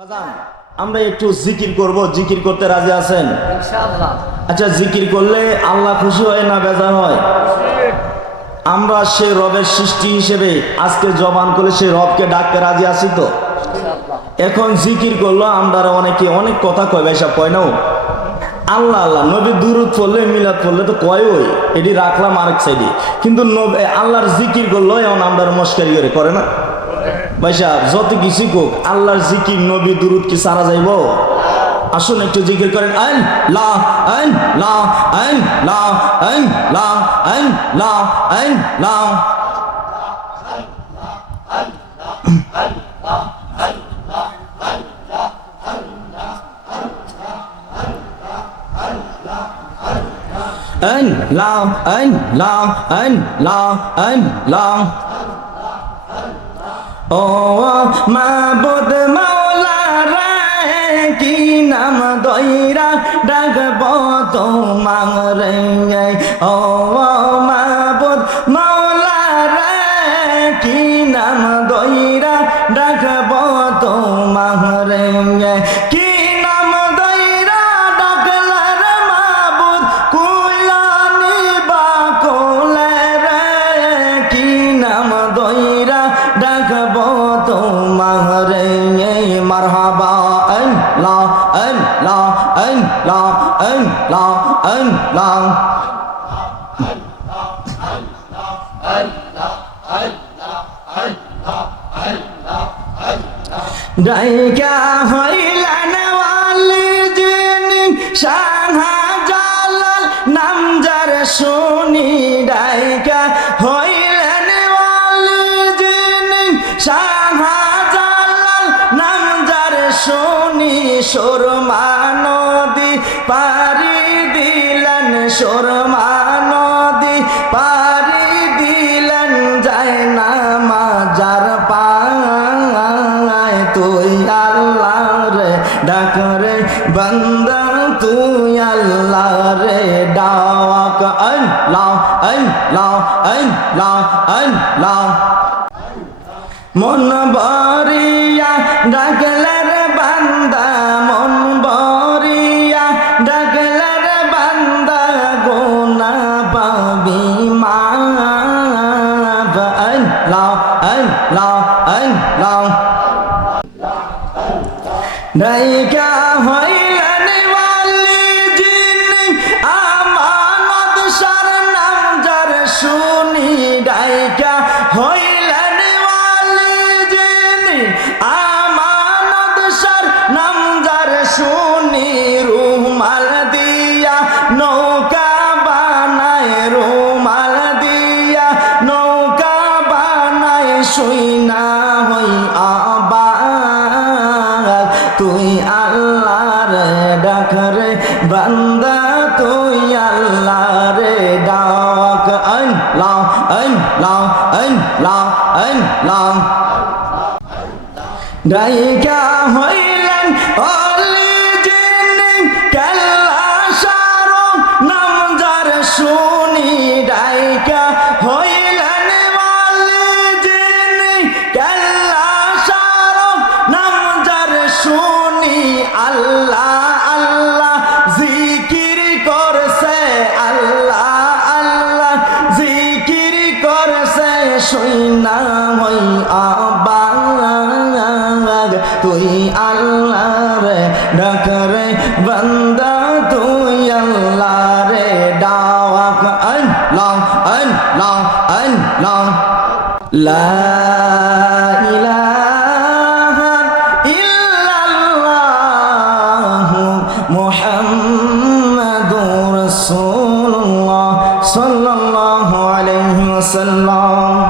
বাজান আমরা একটু জিকির করব, জিকির করতে রাজি আছেন? ইনশাআল্লাহ। আচ্ছা, জিকির করলে আল্লাহ খুশি হয় না বেজার হয়? আমরা সে রবের সৃষ্টি হিসেবে আজকে জবান করে সে রবকে ডাকতে রাজি আছি তো? এখন জিকির করলো আমরা অনেকে অনেক কথা কয়, ভাইসা কয় নাও আল্লাহ আল্লাহ নবী দুরুদ পড়লে মিলাদ পড়লে তো কয় ওই এটি রাখলাম আরেক সাইডে, কিন্তু আল্লাহর জিকির করলো এখন আমরা মস্কারি করে না ভাইসা। যত কিছু কোক আল্লাহর জিকির নবী দুরুদ কি সারা যাইব? আসুন একটু জিকির করেন। আইন লা আইন লা আইন লা আইন লা আইন লা আইন লা আইন লা আইন লা আইন লা আইন লা। ও মাবুদ মাওলা রে কি নাম দইরা ডাকব তোমার রে। ও মাবুদ মাওলা রে কি নাম দইরা ডাকব তোমার রে। কি নাম দইরা ডাকলা রে মাবুদ কুলানি বা কোলে রে। কি নাম দইরা ডাকব তোমার রে। মারহাবা আইন লা আইন লা আইন লা আইন লা আইন লা। ডাইকা হইলেন ওয়ালি যিনি শাহজালাল নাম যার শুনি। ডাইকা হইলেন ওয়ালি যিনি শাহজালাল নাম যার শুনি। সুরমা নদী পারি দিলেন, সুরমা নদী পারি দিলেন, যায় না মাজার পায়। তুই আল্লাহ রে ডাক রে বান্দা, তুই আল্লাহ রে ডাক। আইন লা আইন লা আইন লা আইন লা। মন ভরিয়া ডাকলে রে বান্দা, মন ভরিয়া ডাকলে রে বান্দা, গোনা পাবি মাফ। আইন লা আইন লা আইন লা। ডাইকা হইলেন ওয়ালি যিনি আমানত সার নাম যার শুনি। ডাইকা হইলেন ওয়ালি যিনি আমানত সার নাম যার শুনি। রুমাল দিয়া নৌকা বানায়, রুমাল দিয়া নৌকা বানায়, শুই না হই আবাদ। তুই আল্লাহ রে ডাক রে বান্দা, তুই আল্লাহ রে ডাক। আইন লা আইন লা আইন লা আইন লা। ডাইকা হইলেন ওয়ালি যিনি কেল্লা শারো নাম যার শুনি। ডাইকা হইলেন ওয়ালি যিনি কেল্লা শারো নাম যার শুনি। আল্লাহ আল্লাহ জিকির করছে, আল্লাহ আল্লাহ জিকির করছে, শুই না হই আবাদ। তুই আল্লাহ রে ডাক রে বান্দা, তুই আল্লাহ রে ডাক। আইন লা আইন লা আইন লা। লা ইলাহা ইল্লাল্লাহু মুহাম্মাদুর রাসূলুল্লাহ সাল্লাল্লাহু আলাইহি ওয়াসাল্লাম।